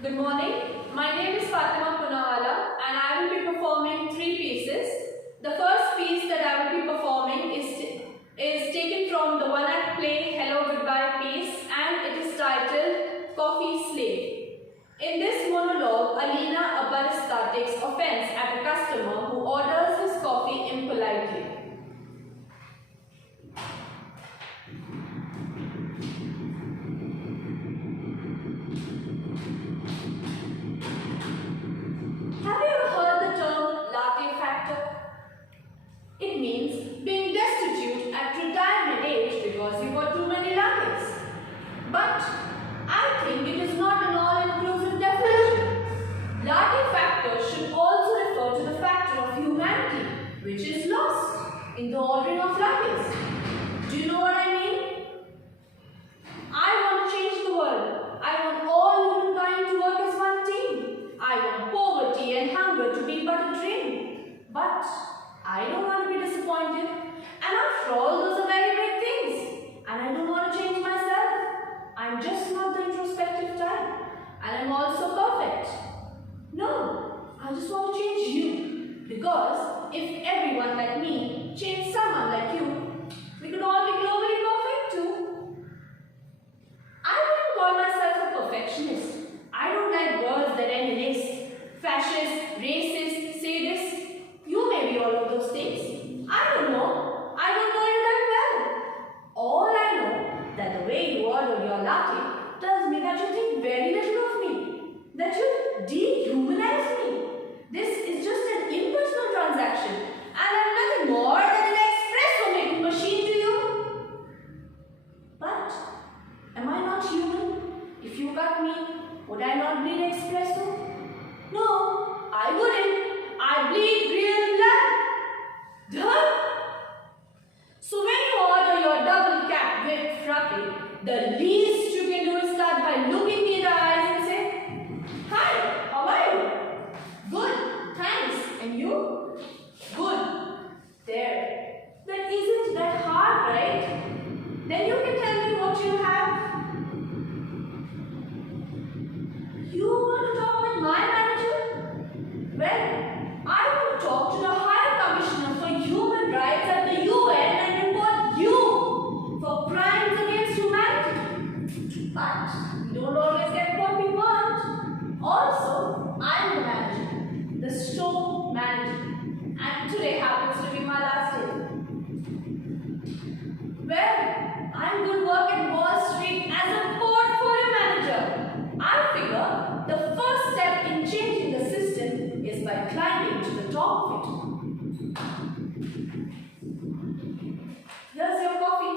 Good morning. My name is Fatema Poonawala and I will be performing three pieces. The first piece that I will be performing is taken from the one-act play Hello Goodbye piece, and it is titled Coffee Slave. In this monologue, Alina, a barista, takes offense at a customer who orders his coffee impolitely. Have you ever heard the term latte factor? It means being destitute at retirement age because you got too many lattes. But I think it is not an all-inclusive definition. Latte factor should also refer to the factor of humanity, which is lost in the ordering of lattes. Do you know what I mean? I want to change the world. I want all humankind to work as one team. I want poverty and hunger to be but a dream. But I don't want to be disappointed. And after all, those are very big things. And I don't want to change myself. I'm just not the introspective type. And I'm also perfect. No, I just want to change you. Because if everyone like me changed someone like you, we could all be globally perfect too. I wouldn't call myself a perfectionist. I don't like words that end in "-ist", fascist, racist, sadist. You may be all of those things. I don't know. I don't know you that well. All I know that the way you order your latte tells me that you think very little of me. That you dehumanize me. This is just an impersonal transaction, and I'm nothing more than an espresso making machine to you. But am I not human? If you cut me, would I not bleed espresso? No, I wouldn't. I bleed real blood. Duh. So when you order your double cap with frappe, the least you can do is start by looking me in the eyes and say, "Hi, how are you?" "Good, thanks. And you?" "Good." There. That isn't that hard, right? Then you can tell me what you have. You want to talk with my manager? Well, I want to talk to the High Commissioner for Human Rights at the UN and report you for crimes against humanity. But you don't always get what we want. Also, I'm the manager, the store manager, and today happens to be my last day. Well, I'm good work at Wall Street as a portfolio manager. I figure the first step in changing the system is by climbing to the top of it. Here's your coffee.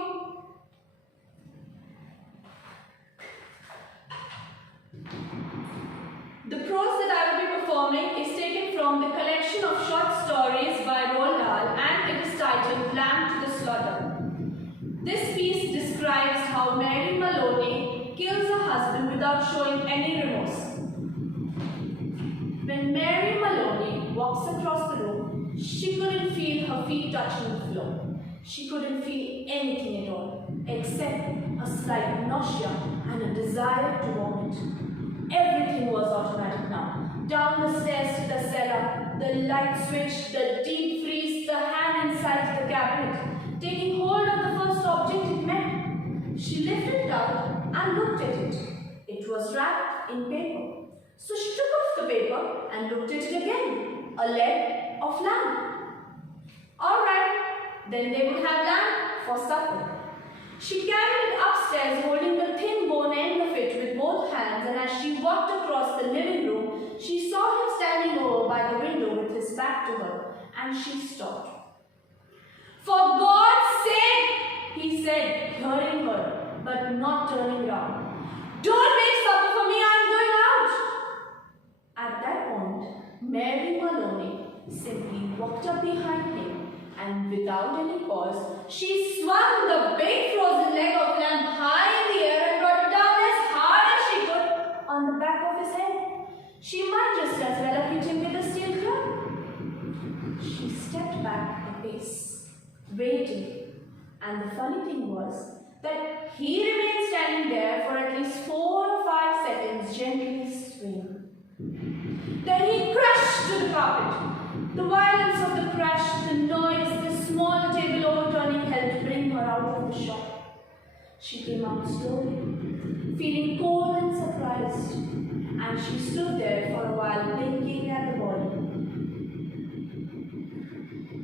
The prose that I will be performing is taken from the collection of short stories by Roald Dahl, and it is titled Lamb to the Slaughter. This piece describes how Mary Maloney kills her husband without showing any remorse. When Mary Maloney walks across the room, she couldn't feel her feet touching the floor. She couldn't feel anything at all, except a slight nausea and a desire to vomit. Everything was automatic now. Down the stairs to the cellar, the light switch, the deep freeze, the hand inside the cabinet, taking hold of the first object it met. She lifted it up and looked at it. It was wrapped in paper. So she took off the paper and looked at it again. A leg of lamb. All right, then they would have lamb for supper. She carried it upstairs, holding the thin bone end of it with both hands, and as she walked across the living room, she saw him standing over by the window with his back to her, and she stopped. "For God's sake," he said, hearing her, but not turning round. "Don't make supper for me, I'm going out." At that point, Mary Maloney simply walked up behind him, and without any pause, she swung the big frozen leg of lamb high in the air and brought it down as hard as she could on the back of his head. She might just as well have hit him with a steel club. She stepped back a pace, waiting, and the funny thing was that he remained standing there for at least 4 or 5 seconds, gently swaying. Then he crashed to the carpet. The violence of the crash, the noise, the small table overturning helped bring her out of the shock. She came out slowly, feeling cold and surprised, and she stood there for a while blinking at the body.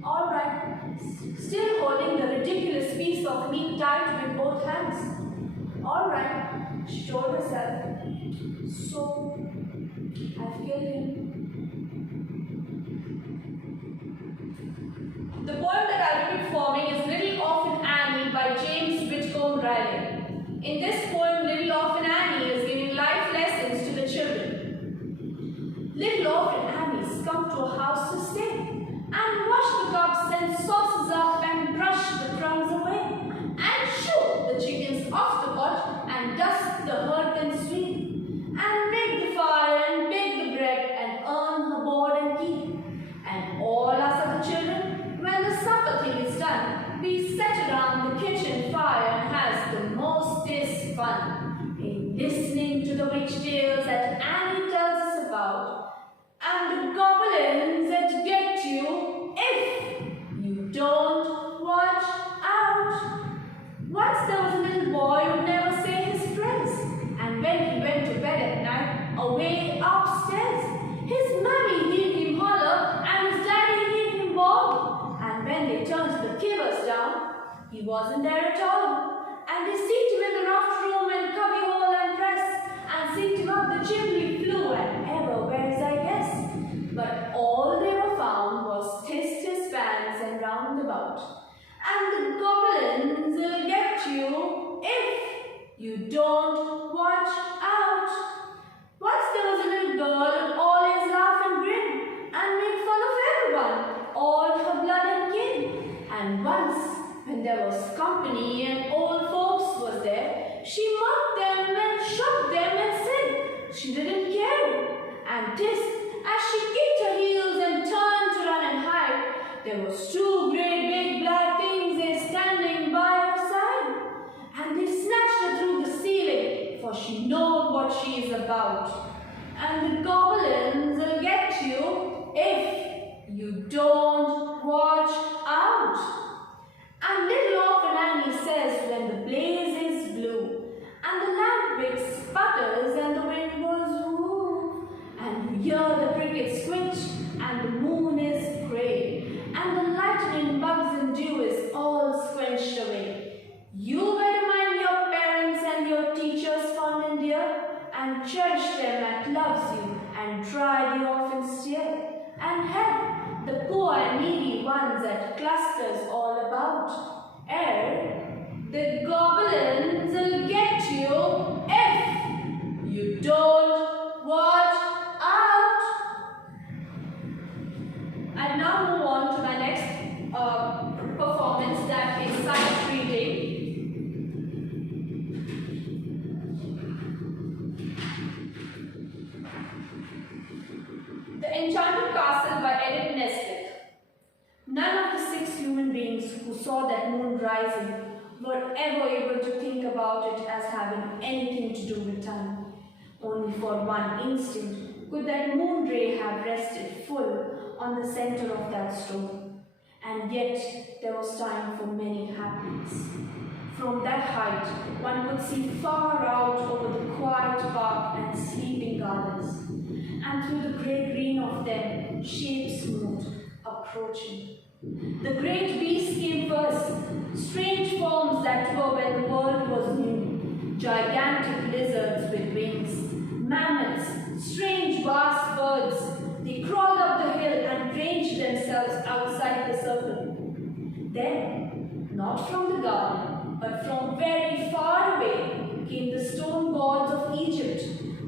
All right, still holding the ridiculous piece of meat tight with both hands. All right, she told herself. So, I've killed him. The poem that I'll be performing is Little Orphan Annie by James Whitcomb Riley. In this poem, Little Orphan Annie is giving life lessons to the children. Little Orphan Annie's come to a house to stay and wash the cups and saucers up and brush the crumbs away and shoo the chickens off the pot and dust the hearth and sweep and make the fire and bake the bread and earn her board and keep. And all us other children, when the supper thing is done, we sit around the kitchen fire and has the mostest fun in listening to the witch tales that Annie tells us about and the goblins that get you if you don't watch out. Once there was a little boy who never say his prayers, and when he went to bed at night, away upstairs, his mammy gave him holler and his daddy gave him bawl. And when they turned the kivers down, he wasn't there at all. And they seeked him in the rough room and cubby hole and press, and seeked him up the chimney flue and everywheres, I guess. But all they were found was his pants and roundabout. And the goblins will get you if you don't watch out. Once there was a little girl who always laugh and grin and make fun of everyone, all her blood and kin. And once, when there was company and old folks was there, she mocked them and shook them and said she didn't care. And this, as she kicked her heels and turned to run and hide, there was 2 great big black things there standing by her side. And they snatched her through the ceiling, for she knowed what she is about. And the goblins will get you if you don't watch out. And little Orphan Annie says when the blaze is blue, and the lamp wick sputters and the wind goes woo, and you hear the crickets squinch, and the moon is grey, and the lightning bugs and dew is all squenched away. You better mind your parents and your teachers fond and dear, and cherish them that loves you, and try the orphans dear, and help the poor and needy ones that clusters all about. The goblins will get you if you don't watch out. I'll now move on to my next performance, that is sight reading. The Enchanted Castle by Edith Nesbit. None of the 6 human beings who saw that moon rising were ever able to think about it as having anything to do with time. Only for one instant could that moon ray have rested full on the center of that stone. And yet there was time for many happenings. From that height, one could see far out over the quiet park and sleeping gardens. And through the grey green of them, shapes moved, approaching. The great beasts came first, strange forms that were when the world was new, gigantic lizards with wings, mammoths, strange vast birds. They crawled up the hill and ranged themselves outside the circle. Then, not from the garden, but from very far away, came the stone gods of Egypt,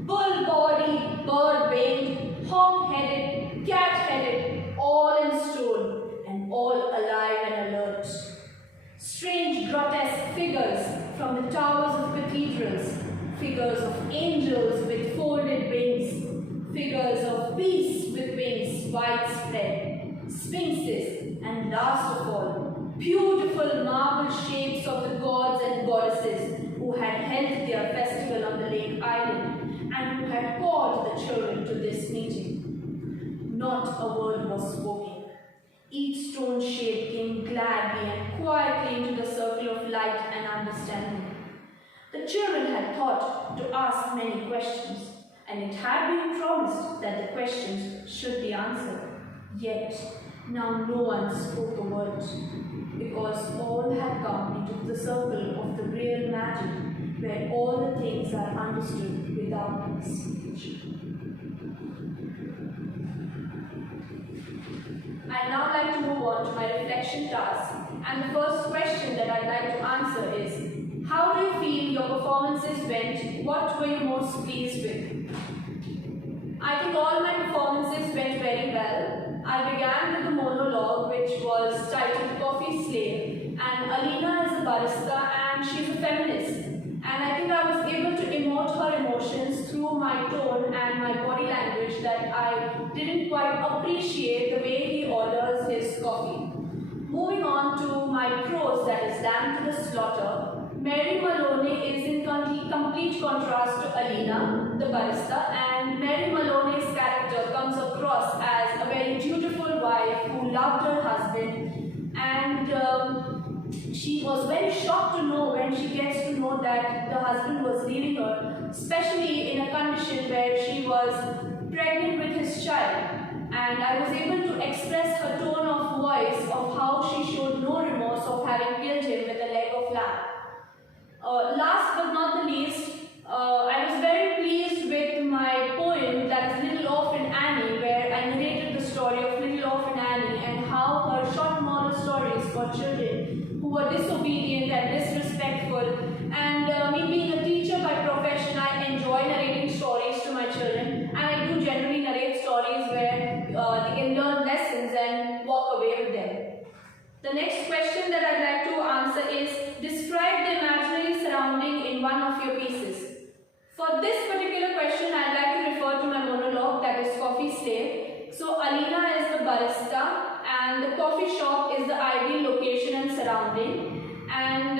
bull-bodied, bird-winged, hawk-headed, cat-headed, all in stone, and all alive and alert. Strange grotesque figures from the towers of cathedrals, called the children to this meeting. Not a word was spoken. Each stone shade came gladly and quietly into the circle of light and understanding. The children had thought to ask many questions, and it had been promised that the questions should be answered. Yet, now no one spoke a word, because all had come into the circle of the real magic, where all the things are understood without speech. I'd now like to move on to my reflection task, and the first question that I'd like to answer is, how do you feel your performances went? What were you most pleased with? I think all my performances went very well. I began with the monologue, which was titled Coffee Slave, and Alina is a barista and she's a feminist. And I think I was able to emote her emotions through my tone and my body language that I didn't quite appreciate the way he orders his coffee. Moving on to my prose, that is Lamb to the Slaughter, Mary Maloney is in complete contrast to Alina, the barista, and Mary Maloney's character comes across as a very dutiful wife who loved her husband, and she was very shocked to know when she gets to know that the husband was leaving her, especially in a condition where she was pregnant with his child. And I was able to express her tone of voice of how she showed no remorse of having killed him with a leg of lamb. Last but not the least, I was very pleased with my poem, that is Little Orphan Annie, where I narrated the story of Little Orphan Annie and how her short moral stories for children who were disobedient and disrespectful. And me being a teacher by profession, I enjoy narrating stories to my children, and I do generally narrate stories where they can learn lessons and walk away with them. The next question that I'd like to answer is, describe the imaginary surrounding in one of your pieces. For this particular question, I'd like to refer to my monologue, that is Coffee Slave. So Alina is the barista and the coffee shop is the ideal location and surrounding. And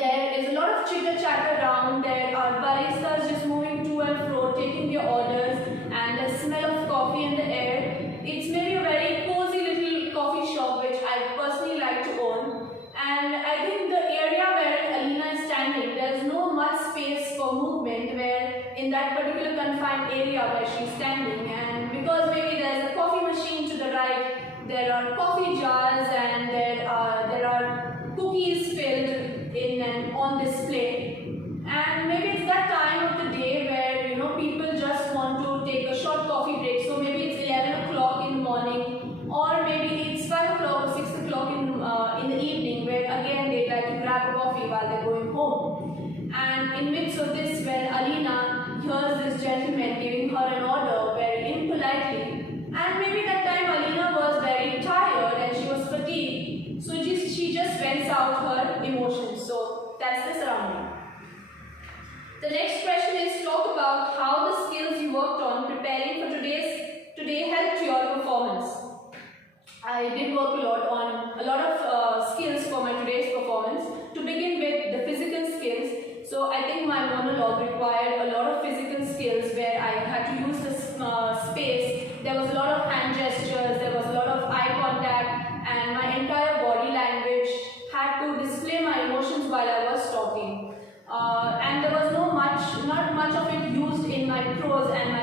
there is a lot of chitter chatter around. There are baristas just moving to and fro, taking their orders, and the smell of coffee in the air. It's maybe a very cozy little coffee shop which I personally like to own. And I think the area where Alina is standing, there is no much space for movement where in that particular confined area where she's standing. And because maybe there's a coffee machine to the right, there are coffee jars, and there are cookies filled in and on display. And maybe it's that time of the day where people just want to take a short coffee break. So maybe it's 11 o'clock in the morning, or maybe it's 5 o'clock or 6 o'clock in the evening, where again they'd like to grab a coffee while they're going home. And in midst of this, when Alina hears this gentleman giving her an order very impolitely, and maybe that time Alina was very tired and she was fatigued, so she just vents out her emotions. So that's the surrounding. The next question is, talk about how the skills you worked on preparing for today helped your performance. I did work a lot of skills for my today's performance. To begin with, the physical skills. So I think my monologue required a lot of physical skills where I had to use the space. There was a lot of hand gestures, there was a lot of eye contact, and my entire body language had to display my emotions while I was talking. And there was not much of it used in my prose and